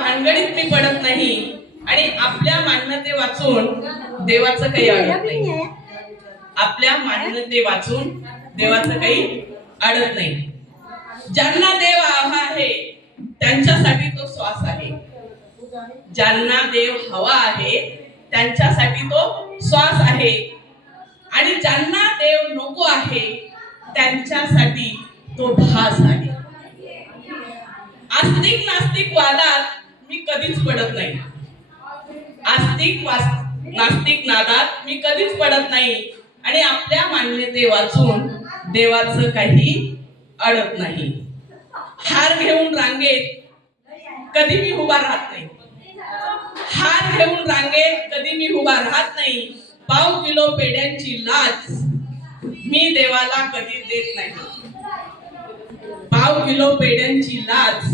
भानगडीत मी पडत नाही आणि आपल्या मान्यते वाचून देवाचं काही अडत नाही. आपल्या मान्यते वाचून देवाचं काही अडत नाही. ज्यांना देव हवा आहे त्यांच्यासाठी तो श्वास आहे. ज्यांना देव हवा आहे त्यांच्यासाठी तो श्वास आहे आणि ज्यांना देव नको आहे त्यांच्यासाठी तो भास आहे. आस्तिक नास्तिक वादात मी कधीच पडत नाही. आस्तिक नास्तिक नादात मी कधीच पडत नाही आणि आपल्या मान्यते वाचून देवाचं काही अडत नाही. हार घेऊन रांगेत कधी मी उभा राहत नाही. हार घेऊन रांगेत कधी मी उभा राहत नाही. पाव किलो पेड्यांची लाच मी देवाला कधी देत नाही. पाव किलो पेड्यांची लाच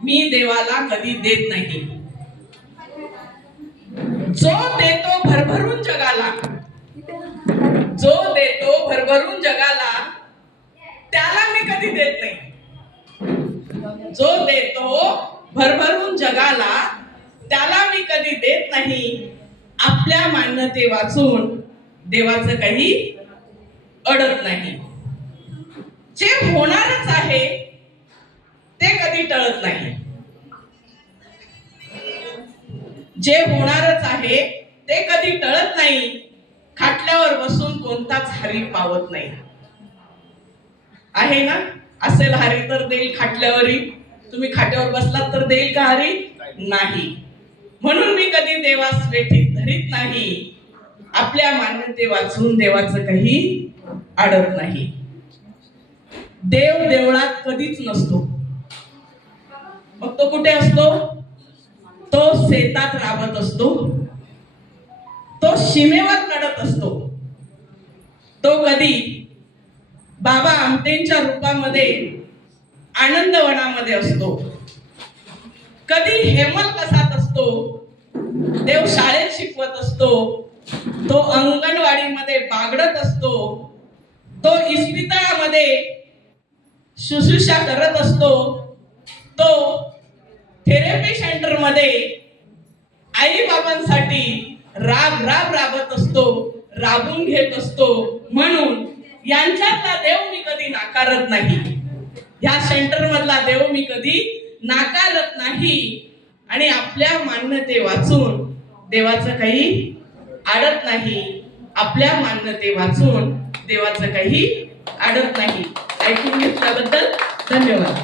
मी देवाला कधी देत नाही. जो देतो भरभरून जगाला, जो देतो भरभरून जगाला त्याला मी कधी देत नाही. जो देतो भरभरून जगाला त्याला मी कधी देत नाही. आपल्या मान्यते वाचून देवाचं काही अडत नाही. जे होणारच आहे ते कधी टळत नाही. जे होणारच आहे ते कधी टळत नाही. खाटल्यावर बसून कोणताच हरी पावत नाही. आहे ना? असेल हरी तर देईल खाटल्यावरही. तुम्ही खाट्यावर बसलात तर देईल का हरी? नाही. म्हणून मी कधी देवास वेठीत धरीत नाही. आपल्या मान्यते वाचून देवाचं काही अडत नाही. देव देवळात कधीच नसतो. मग तो कुठे असतो? तो शेतात राबत असतो. तो सीमेवर लढत असतो. तो कधी बाबा आमटेंच्या रूपामध्ये आनंदवनामध्ये असतो. कधी हेमल कसात असतो. देव शाळेत शिकवत असतो. तो अंगणवाडीमध्ये बागडत असतो. तो इस्पितळामध्ये शुश्रूषा करत असतो. तो थेरपी सेंटर मध्ये आई बाबांसाठी राबत असतो. राबून घेत असतो. म्हणून यांच्यातला देव मी कधी नाकारत नाही. ह्या सेंटर मधला देव मी कधी नाकारत नाही आणि आपल्या मान्यते वाचून देवाचं काही अडत नाही. आपल्या मान्यते वाचून देवाचं काही अडत नाही. ऐकून घेतल्याबद्दल धन्यवाद.